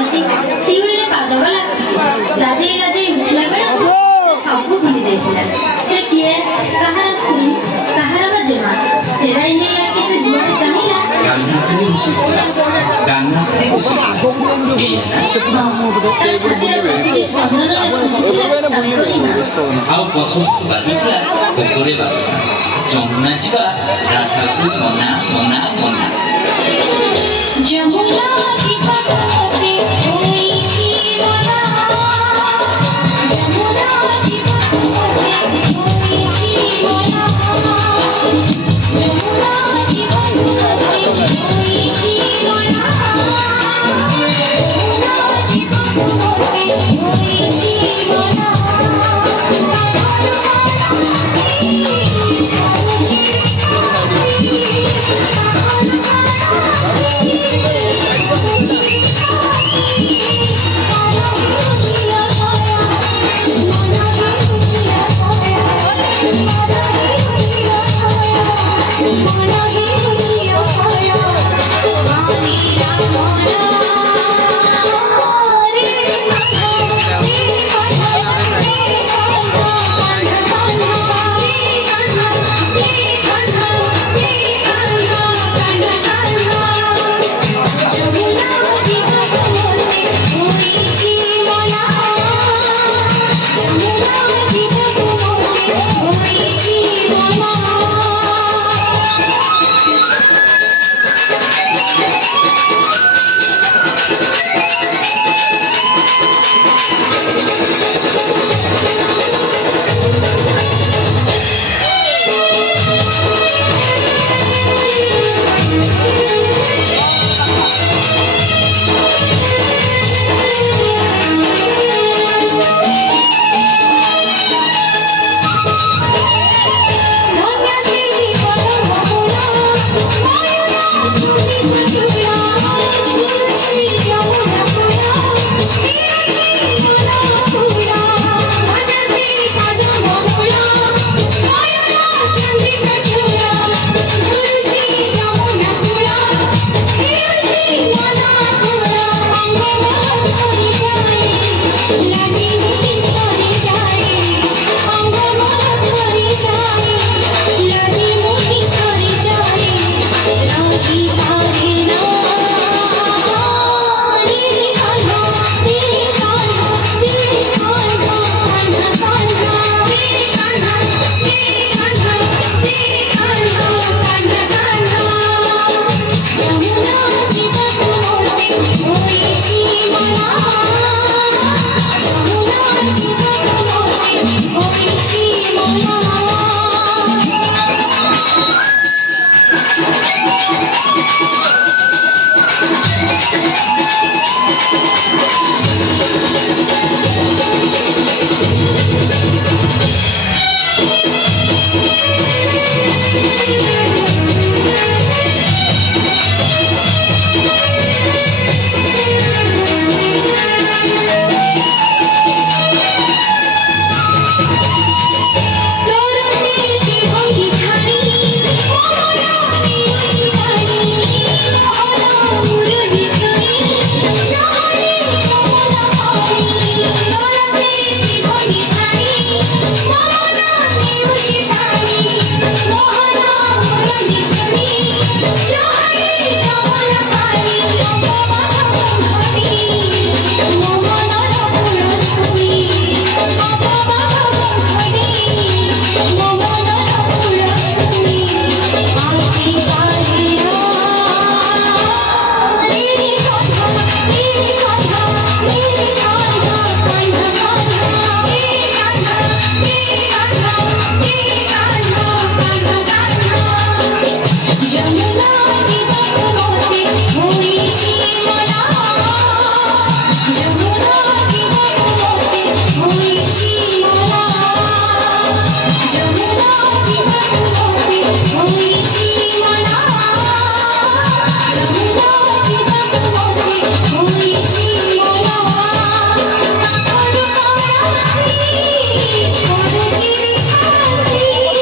ବସି ଶିଉଳିରେ ପାଦ ଗଲା ଲାଜେଇ ଲାଜେଇ ଉଠିଲା ବେଳକୁ ସେ ସବୁ ଭୁଲି ଯାଇଥିଲା। ସେ କିଏ, କାହାର ସ୍ତ୍ରୀ, କାହାର ବା ଜେମା। ଫେରାଇ ନେଇ ଆକି ସେ ଯୁଆଡ଼େ ଚାହିଁଲା ଆଉ ପଶୁ ବାଜୁଥିଲା ପୋଖରୀ ବାଜୁଥିଲା ଯମୁନା ଯିବା ରାଧାକୁ ମନା ମନା ମନା ଯମୁନା ଯିବାକୁ ମୋତେ ହୋଇଛି ମନା, ଯମୁନା ଯିବାକୁ ମୋତେ ହୋଇଛି ମନା, ଯମୁନା ଯିବାକୁ ମୋତେ ହୋଇଛି ମନା, ଯମୁନା ଯିବାକୁ ମୋତେ ହୋଇଛି ମନା।